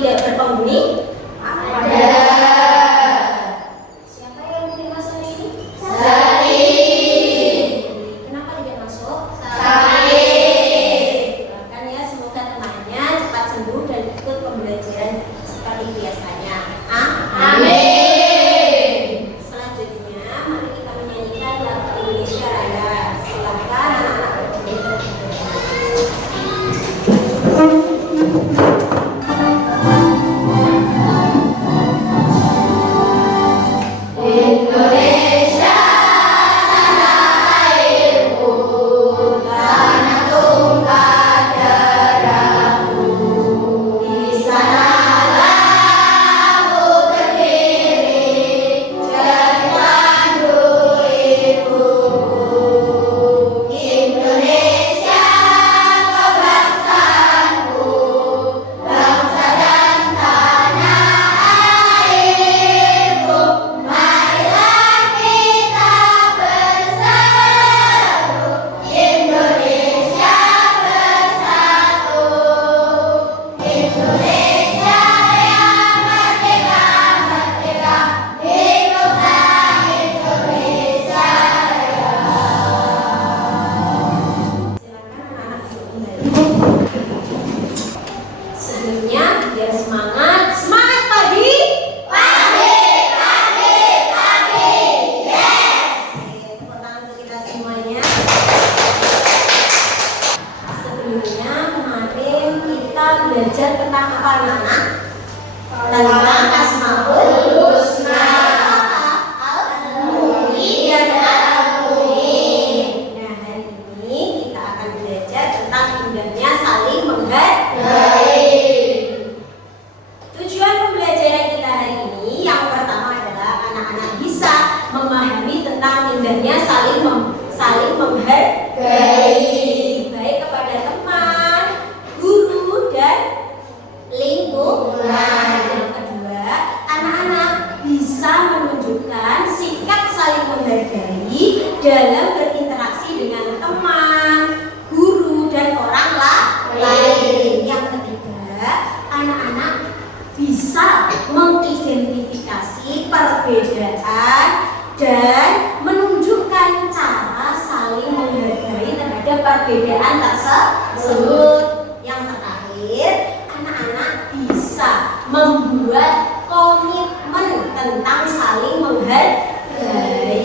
tidak berpenghuni? Ada. Siapa yang tidak masuk hari ini? Salim. Kenapa tidak masuk? Salim. Doakan ya, semoga temannya cepat sembuh dan ikut pembelajaran seperti biasanya. Amin. Selanjutnya, mari kita menyanyikan lagu Indonesia Raya. Silakan anak-anak berdiri. Indonesia tanah airku, tanah tumpah darahku. Di sanalah aku berdiri, terpandu ibuku. Indonesia kebangsaanku, bangsa dan tanah airku. Marilah kita bersatu, Indonesia bersatu. Indonesia yang merdeka, merdeka, hiduplah Indonesia Raya. Silakan anak-anak duduk kembali. Sebelumnya, biar semangat. Semangat pagi! Pagi, pagi, pagi, yes. Oke, tepuk tangan untuk kita semuanya. Sebelumnya kemarin kita belajar tentang apa anak-anak? Tentang Asmaul Husna. Al-Mu'min dan Al-Mu'min. Nah, hari ini kita akan belajar tentang indahnya saling menghargai. Baik. Tujuan pembelajaran kita hari ini yang pertama adalah anak-anak bisa memahami tentang indahnya saling menghargai, baik kepada teman, guru, dan lingkungan. Yang kedua, anak-anak bisa menunjukkan sikap saling menghargai dalam berinteraksi dengan teman, guru, dan orang lain. Yang ketiga, anak-anak bisa mengidentifikasi perbedaan dan menunjukkan cara saling menghargai terhadap perbedaan tersebut. Yang terakhir, anak-anak bisa membuat komitmen tentang saling menghargai.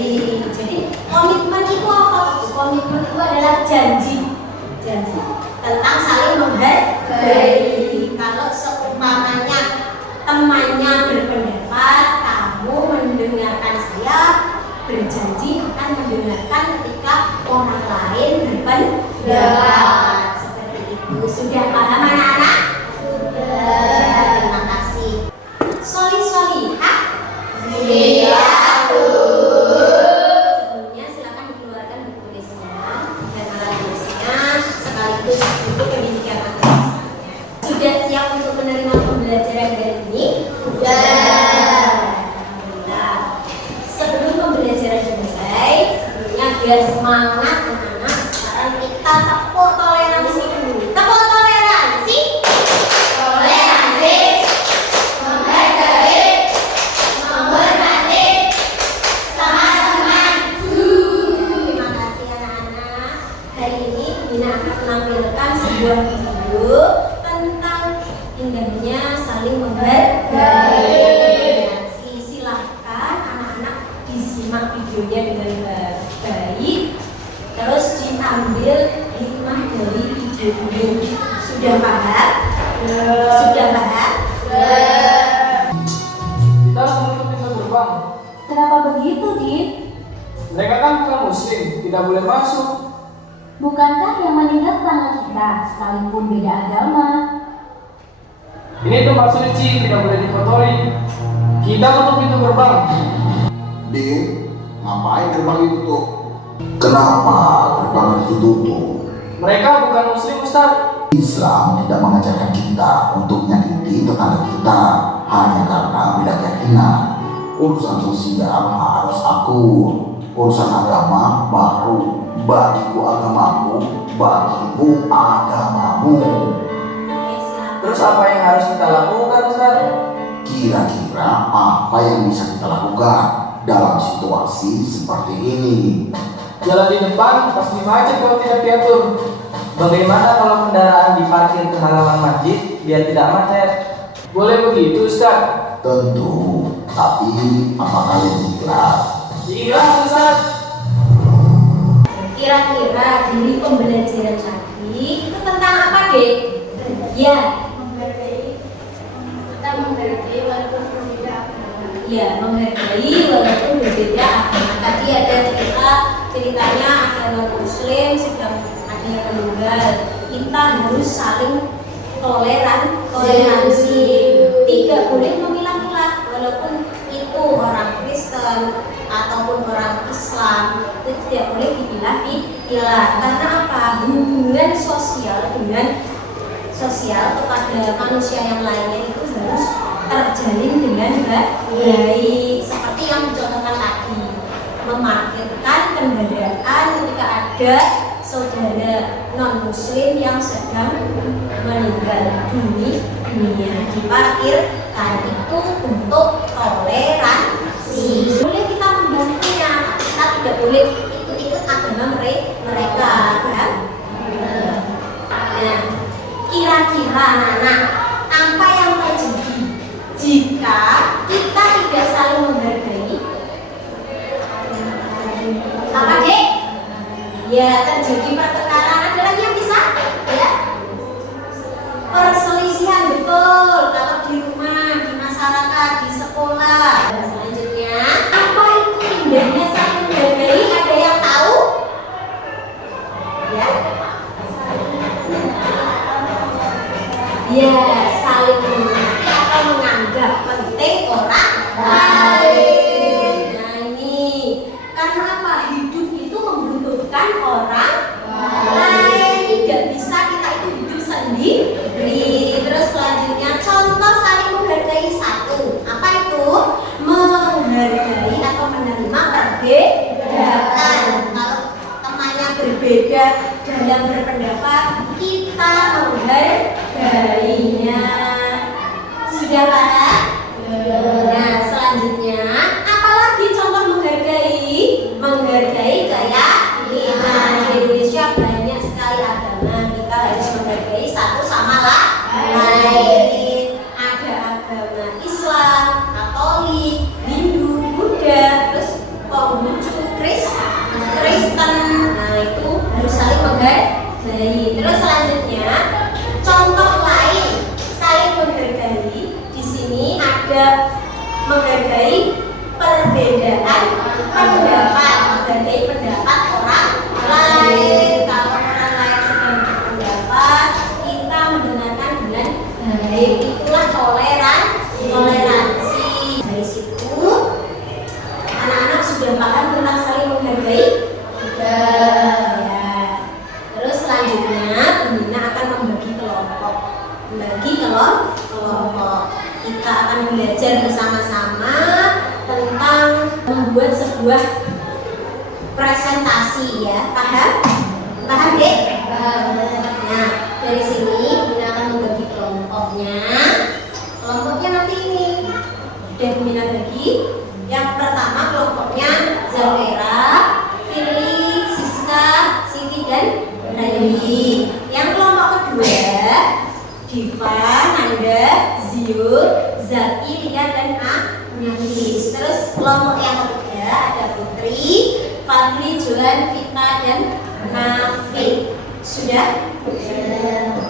Jadi komitmen itu apa? Komitmen itu adalah janji tentang saling menghargai. Kalau seumpamanya temannya berpendapat, kamu mendengarkan saya, berjanji akan mendengarkan ketika orang lain berpendapat. Seperti itu. Sudah paham anak-anak? Sudah. Terima kasih. Solihah. Siap, Bu. Sebelumnya silakan dikeluarkan buku tulisnya dan alat tulisnya sekaligus buku pendidikan anak. Sudah siap untuk menerima pembelajaran hari ini? Sudah. Alhamdulillah. Sebelum pembelajaran dimulai, sebelumnya biar semangat anak-anak, sekarang kita tepuk toleransi dulu. Tepuk toleransi. Toleransi, menghargai, menghormati, sama teman. Terima kasih anak-anak. Hari ini Bina akan menampilkan sebuah video tentang indahnya saling menghargai. Silahkan anak-anak disimak videonya dengan baik, terus diambil hikmah dari video ini. Sudah paham? Sudah paham? Kita harus menutup pintu gerbang. Kenapa begitu, Din? Mereka kan bukan muslim, tidak boleh masuk. Bukankah yang meninggal tetangga kita, sekalipun beda agama? Ini tempat suci, tidak boleh dikotori. Kita tutup pintu gerbang. Din, ngapain gerbang ditutup? Kenapa gerbang ditutup? Mereka bukan muslim, Ustaz. Islam tidak mengajarkan kita untuk menyakiti tetangga kita hanya karena beda keyakinan. Urusan sosial harus akur. Urusan agama baru. Bagiku agamaku, bagimu agamamu. Oke, silakan. Terus apa yang harus kita lakukan, apa yang bisa kita lakukan dalam situasi seperti ini? Jalan di depan pasti macet kalau tidak diatur. Bagaimana kalau kendaraan diparkir ke halaman masjid biar tidak macet? Boleh begitu, Ustaz? Tentu, tapi apakah kalian ikhlas? Ikhlas, Ustaz. Kira-kira dari pembelajaran tadi itu tentang apa, Dek? Ya, Kita menghargai walaupun berbeda agama. ya, menghargai walaupun berbeda agama. Tadi ada ceritanya ada non muslim sedang ada yang meninggal. Kita harus saling toleransi. Tidak boleh memilah-milah walaupun itu orang Kristen ataupun orang Islam, itu tidak boleh dipilah-pilah. Karena apa? Hubungan sosial kepada manusia yang lainnya itu harus terjalin dengan baik. Seperti yang dicontohkan tadi, memarkirkan kendaraan ketika ada saudara non muslim yang sedang meninggal dunia diparkirkan, itu bentuk toleransi. Boleh kita membantunya, kita tidak boleh ikut agama mereka, kan? Nah, kira-kira anak-anak, apa yang terjadi jika kita tidak saling menghargai? Apa, Dek? Ya, terjadi pertengkaran. Ada lagi yang bisa? Ya, perselisihan, betul. Kalau di rumah, di masyarakat, di sekolah. Dan selanjutnya, apa itu indahnya saling menghargai? Ada yang tahu? Ya. Ya, saling mengerti atau menganggap penting orang lain. Nah ini, karena apa? Hidup itu membutuhkan orang lain. Tidak bisa kita itu hidup sendiri. Terus selanjutnya, contoh saling menghargai satu. Apa itu? Menghargai atau menerima perbedaan. Kalau temannya berbeda dalam berpendapat, kita menghargainya. Sudah, Pak? Nah, selanjutnya, apalagi contoh menghargai? Menghargai keyakinan. Di Indonesia banyak sekali agama, kita harus menghargai satu sama lain. Ada agama Islam, Katolik, Hindu, Buddha, terus Konghucu, Kristen. Nah, itu harus saling menghargai. Terus selanjutnya, contoh lain saling menghargai. Di sini ada menghargai perbedaan pendapat, menghargai pendapat orang lain. Kalau orang lain sedang berpendapat, kita mendengarkan dengan baik. Itulah toleransi. Dari situ, anak-anak sudah paham tentang saling menghargai? Sudah. Ya. Terus selanjutnya, pembina akan membagi kelompok. Kita akan belajar bersama-sama tentang membuat sebuah presentasi, ya. Paham? Paham, Dek? Nah, dari sini kita akan membagi kelompoknya. Kelompoknya nanti ini sudah pembina bagi. Yang pertama kelompoknya Zafera, Firly, Siska, Siti, dan Raili. Yang kelompok kedua Diva, Nanda, Zio, Zaki, Lia, dan Anis. Terus kelompok yang ketiga ada Putri, Fadli, Johan, Vita, dan Nafik. Sudah?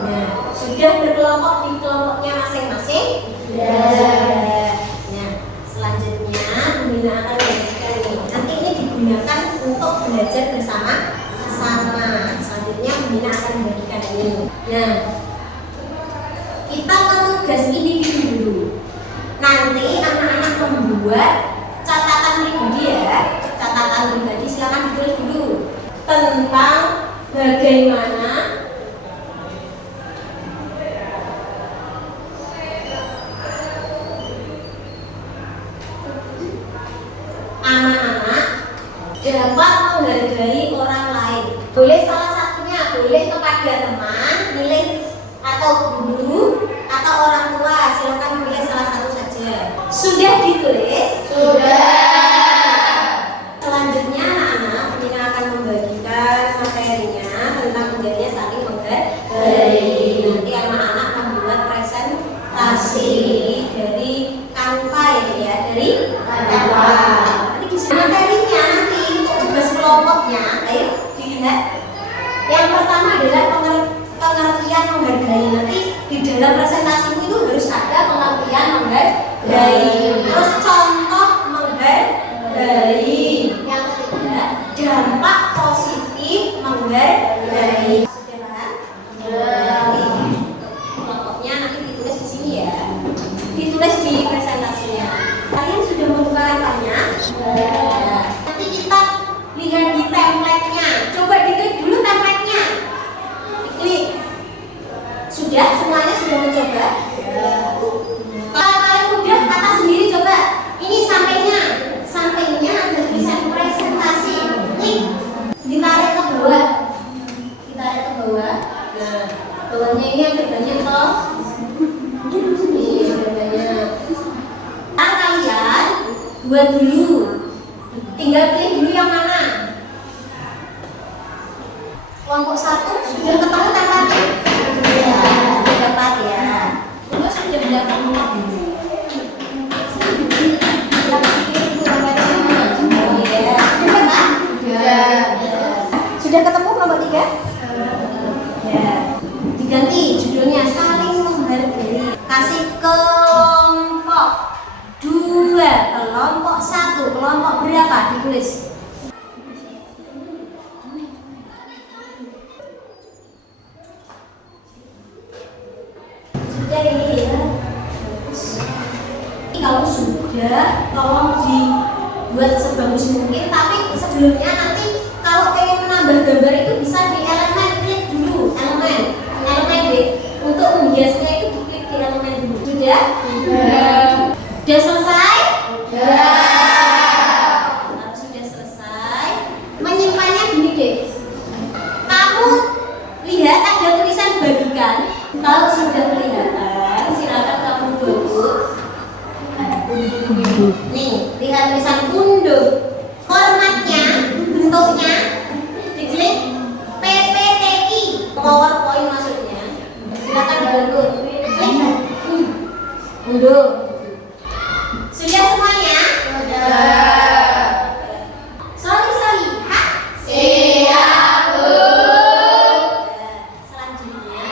Nah, sudah berkelompok di kelompoknya masing-masing? Sudah. Nah, selanjutnya pembina akan memberikan ini. Nanti ini digunakan untuk belajar bersama-sama. Selanjutnya pembina akan membagikan ini. Nah, kita ke tugas individu dulu. Nanti anak-anak membuat catatan pribadi, ya. Catatan pribadi silakan ditulis dulu tentang bagaimana anak-anak dapat menghargai orang lain. Boleh salah satunya, boleh kepada teman, milik atau guru atau orang tua, silakan pilih salah satu saja. Sudah ditulis dalam presentasimu itu harus ada pengertian menghargai. Terus contoh menghargai. Yang ketiga, dampak positif menghargai. Sudah paham? Kelompoknya nanti ditulis di sini ya. Ditulis di presentasinya. Kalian sudah membuka lemparnya? Nanti kita lihat di template-nya. Coba diklik dulu template-nya. Diklik. Sudah? Semuanya sudah mencoba? Kalau kalian udah, kata sendiri coba. Ini sampainya. Sampainya ada tulisan presentasi. Klik. Ditarik ke bawah. Ditarik ke bawah. Nah, bawahnya ini yang banyak toh. Ini yang banyak. Kalian buat dulu. Tinggal pilih dulu yang mana. Kelompok 1 sudah ketemu template-nya? Ya, sudah dapat ya. Terus sudah dapat dulu. Oh iya, sudah dapat? Sudah ketemu kelompok 3? Ya. Diganti judulnya saling menghargai. Kasih kelompok 2, kelompok 1, kelompok berapa? Ditulis. Sudah ini ya. Kalau sudah, tolong dibuat sebagus mungkin. Tapi sebelumnya nanti kalau pengen menambah gambar itu bisa di elemen, klik dulu elemen D. Untuk menghiasnya itu diklik di elemen dulu. Sudah? Sudah selesai? Kalau sudah selesai, menyimpannya gini deh. Kamu lihat ada tulisan bagikan. Kalau sudah kelihatan, silakan kamu download. Nih, lihat tulisan unduh. Formatnya, bentuknya, diklik PPTI, PowerPoint maksudnya. Silakan download. Klik unduh. Sudah semuanya? Sorry, hah? Siap, Bu. Selanjutnya,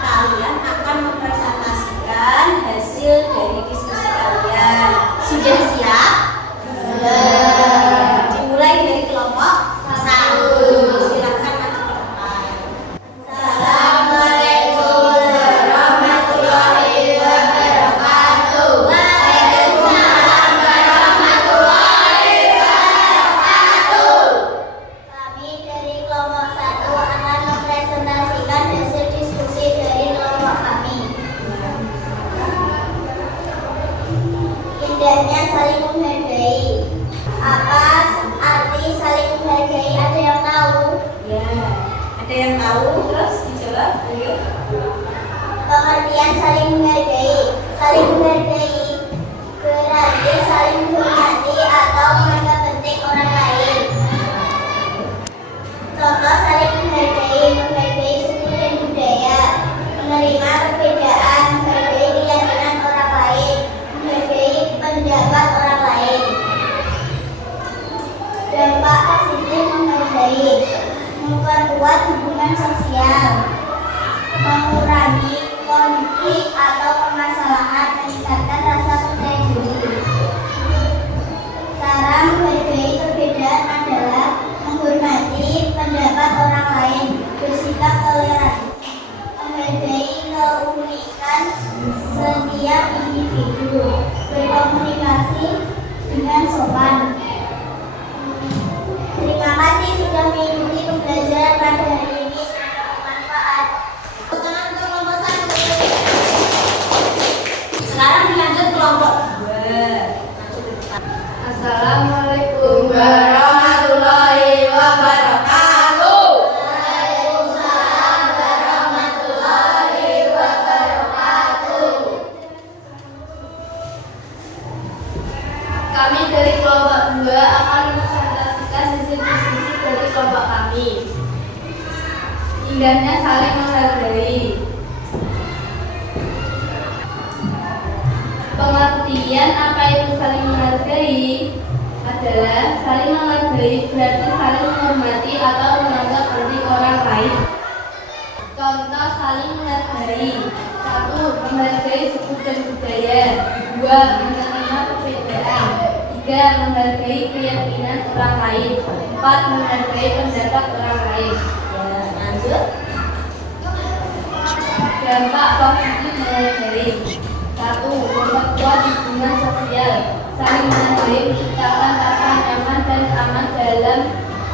kalian akan mempresentasikan hasil dari diskusi kalian. Sudah siap? Dimulai dari kelompok 1. Silakan maju ke depan. Assalamualaikum warahmatullahi wabarakatuh. Waalaikumsalam warahmatullahi wabarakatuh. Kami dari kelompok 1 akan mempresentasikan hasil diskusi dari kelompok kami. Indahnya saling menghargai. Apa arti saling menghargai? Ada yang tahu? Ya, ada yang tahu. Terus dijawab. Ayo. Pengertian saling menghargai. Saling menghargai berarti saling menghormati atau menganggap penting orang lain. Contoh saling menghargai suku dan budaya, menerima perbedaan, menghargai keyakinan orang lain, menghargai pendapat orang lain. Dampak positif menghargai, memperkuat hubungan sosial, mengurangi konflik atau permasalahan, meningkatkan rasa percaya diri. Cara menghargai perbedaan adalah menghormati pendapat orang lain, bersikap toleran, menghargai keunikan setiap individu, berkomunikasi dengan sopan. Terima kasih sudah mengikuti pembelajaran pada hari ini. Semoga bermanfaat. Tangan untuk kelompok 1. Sekarang dilanjut kelompok 2. Assalamualaikum warahmatullahi wabarakatuh. Waalaikumsalam warahmatullahi wabarakatuh. Kami dari kelompok 2 akan mempresentasikan hasil diskusi dari kelompok kami. Indahnya saling menghargai. Pengertian apa itu saling menghargai adalah saling menghargai berarti saling menghormati atau menganggap penting orang lain. Contoh saling menghargai. 1. Menghargai suku dan budaya. 2. Menerima perbedaan. 3. Menghargai keyakinan orang lain. 4. Menghargai pendapat orang lain. Ya, lanjut. Dampak positif menghargai. 1. Memperkuat hubungan sosial. Saling menghargai menciptakan rasa nyaman dan aman dalam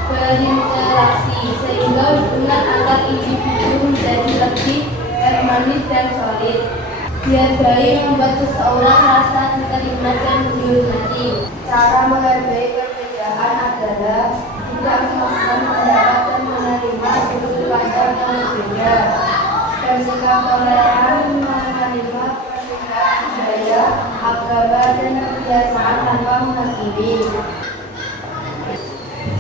berinteraksi, sehingga hubungan antar individu menjadi lebih harmonis dan solid. Dihargai membuat seseorang merasa diterima dan dihormati. Cara menghargai perbedaan adalah tidak memaksakan pendapat dan menerima sudut pandang yang berbeda. Bersikap toleran menerima perbedaan budaya, agama, dan kebiasaan tanpa menghakimi.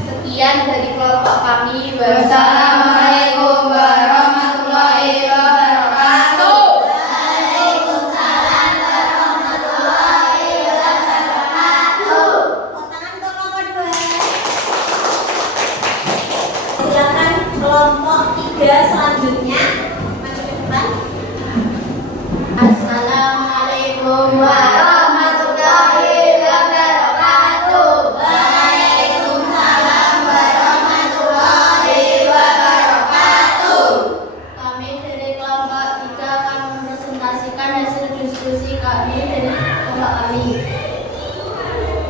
Sekian dari kelompok kami. Wassalamualaikum warahmatullahi wabarakatuh. Waalaikumsalam warahmatullahi wabarakatuh. Tangan untuk kelompok 2. Silakan kelompok 3 selanjutnya maju ke depan. Assalamualaikum warahmatullahi wabarakatuh. Waalaikumsalam warahmatullahi wabarakatuh. Kami dari kelompok 3 akan mempresentasikan hasil diskusi kami dari kelompok kami.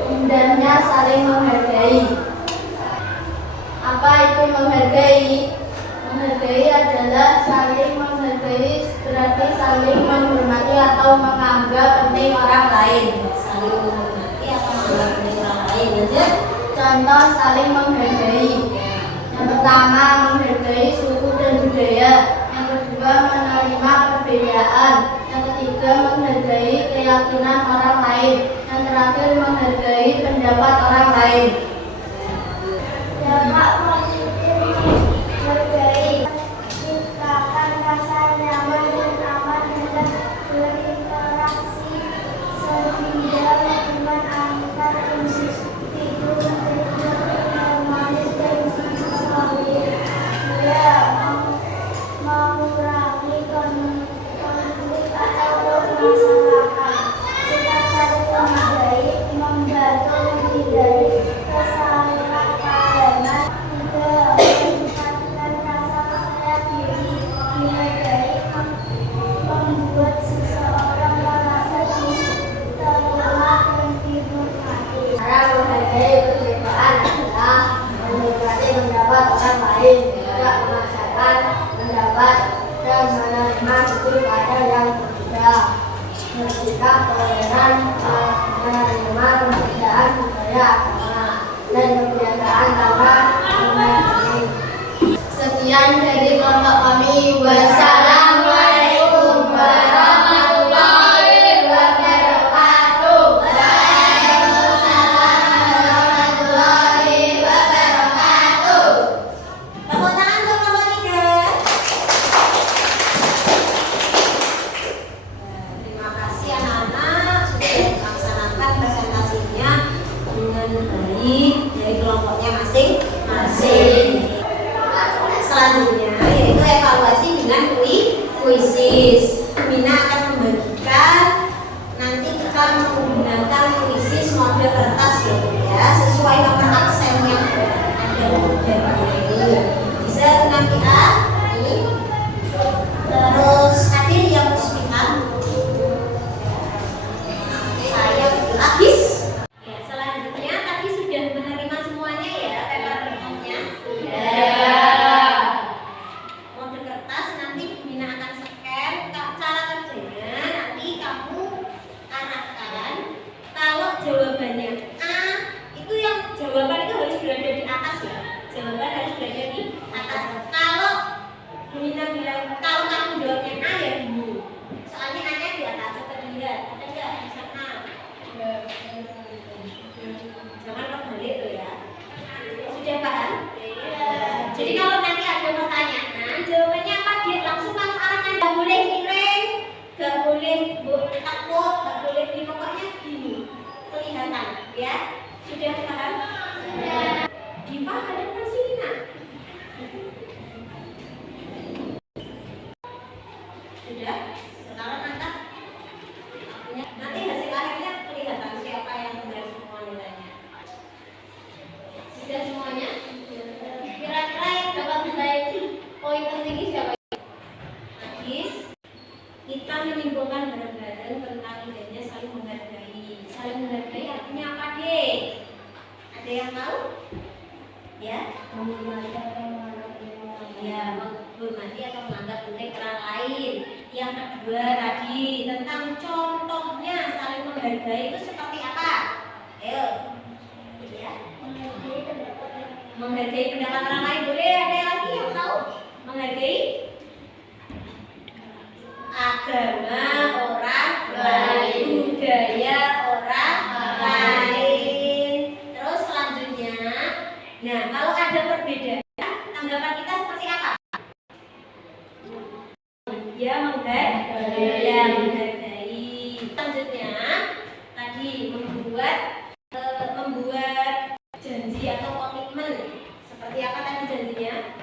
Indahnya saling menghargai. Apa itu menghargai? Menghargai adalah saling menghargai, berarti saling menghormati atau menganggap penting orang lain. Saling menghormati atau menganggap penting orang lain. Lanjut. Contoh saling menghargai. Yang pertama, menghargai suku dan budaya. Yang kedua, menerima perbedaan. Yang ketiga, menghargai keyakinan orang lain. Yang terakhir, menghargai pendapat orang lain. Dampak positif menghargai. Menciptakan rasa nyaman dan aman dalam berinteraksi, sehingga hubungan antar individu menjadi harmonis dan solid. Dia mengurangi konflik atau permasalahan. Sikap saling menghargai membantu menghindari kesalahpahaman. 3. Meningkatkan rasa percaya diri. Menghargai membuat seseorang merasa diterima dan dihormati. Cara menghargai perbedaan adalah menikmati pendapat orang lain, tidak memaksakan pendapat, dan menerima sudut pandang yang berbeda. Bersikap toleran, menerima perbedaan budaya, agama, dan kebiasaan tanpa menghakimi. Sekian dari kelompok kami. Wassalamualaikum warahmatullahi wabarakatuh. Waalaikumsalam warahmatullahi wabarakatuh. Tepuk tangan untuk kelompok 3. Terima kasih anak-anak sudah melaksanakan presentasinya dengan baik dari kelompoknya masing-masing. Selanjutnya yaitu evaluasi dengan kuisis. Mina akan membagikan, nanti akan menggunakan kuisis model kertas ya, sesuai nomor absen yang ada ini. Bisa nanti ini. Terus hadir yang Musbika. Saya habis. Ya, selanjutnya tadi sudah menerima semuanya ya paper-nya. Model kertas nanti Mina akan scan. Cara kerjanya nanti kamu arahkan kalau jawabannya A, itu yang jawaban itu harus berada di atas ya. Jawaban harus berada di atas. Kalau Mina bilang kalau kamu jawabnya A ya dulu. Soalnya A-nya di atas. Coba dilihat, ada nggak di sana? Jangan kebalik tuh ya. Sudah paham? Jadi kalau nanti ada pertanyaan, jawabannya apa dia langsung kamu arahkan. Gak boleh miring, gak boleh takut, gak boleh di pokoknya gini kelihatan ya. Sudah paham? Diva hadapkan sini nak. Sudah? Sekarang angkat. Nanti hasil akhirnya kelihatan siapa yang benar semua nilainya. Sudah semuanya? Kira-kira yang dapat nilai poin tertinggi siapa? Hadis, kita menyimpulkan bareng-bareng tentang idenya saling menghargai. Saling menghargai artinya apa, Dek? Ada yang tahu? Ya? Ya, menghormati atau menganggap penting orang lain. Yang kedua tadi tentang contohnya saling menghargai itu seperti apa? Ayo. Ya. Menghargai pendapat orang lain. Boleh ada lagi yang tahu? Menghargai agama orang lain, budaya orang lain. Terus selanjutnya, nah kalau ada perbedaan, tanggapan kita seperti apa? Ya menghargai. Selanjutnya, tadi membuat janji atau komitmen. Seperti apa tadi janjinya?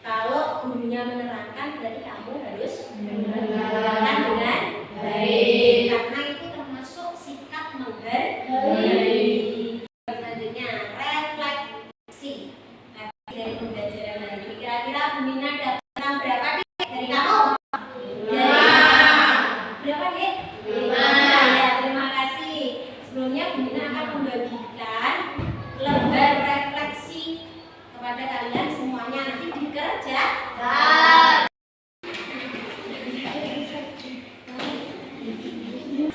Kalau gurunya menerangkan, berarti kamu harus menerangkan dengan baik. Karena itu termasuk sikap menghargai. Selanjutnya, refleksi. Refleksi dari pembelajaran hari ini. Kira-kira Bu Mina dapat berapa dari kamu? Berapa, Dek? 5. Ya, terima kasih. Sebelumnya Bu Mina akan membagikan lembar refleksi kepada kalian semuanya, nanti dikerjakan.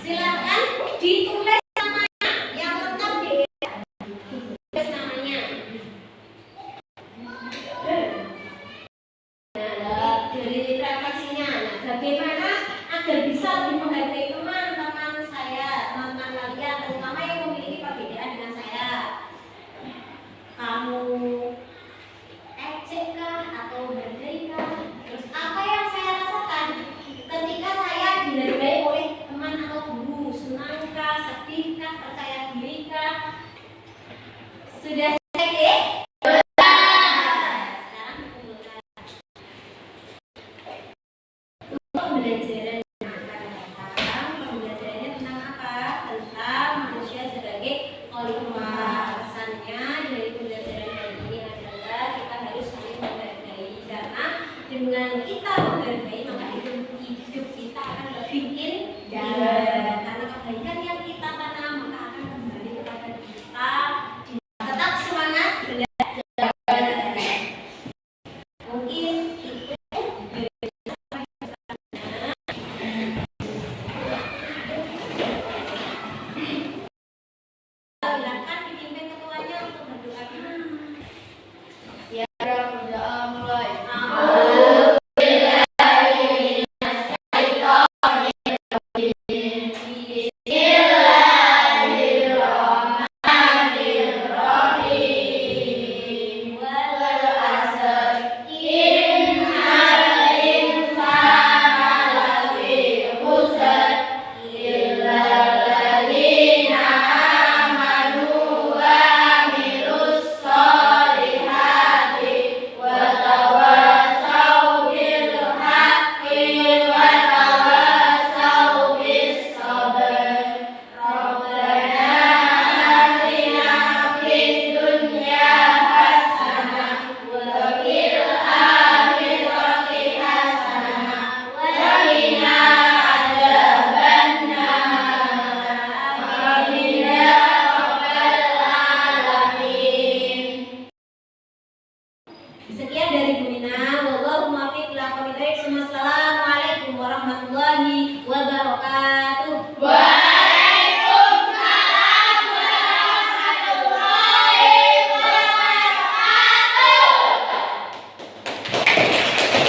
Silakan ditulis namanya yang lengkap, Dek. Tulis namanya. Nah, dari refleksinya, nah, bagaimana agar bisa lebih menghargai teman-teman saya, teman-teman kalian, terutama yang memiliki perbedaan dengan saya. Kamu ejek kah atau hargai kah? Terus apa yang saya rasakan ketika saya dihargai oleh teman atau guru? Senangkah, sedihkah, percaya diri kah? Sudah selesai, Dek? Sekarang dikumpulkan. Untuk pembelajaran yang akan datang, pembelajarannya tentang apa? Tentang manusia sebagai khalifah. Pesannya dari pembelajaran kali ini adalah kita harus saling menghargai, karena dengan kita menghargai maka hidup kita akan lebih indah. Karena kebaikan yang kita tanam maka akan kembali kepada kita. Tetap semangat belajar. Mungkin itu silakan dipimpin ketuanya untuk berdoa. Ya, berdoa mulai. Sekian dari Bu Mina. Wallahul muwaffiq ila aqwamit thoriq. Wassalamualaikum warahmatullahi wabarakatuh.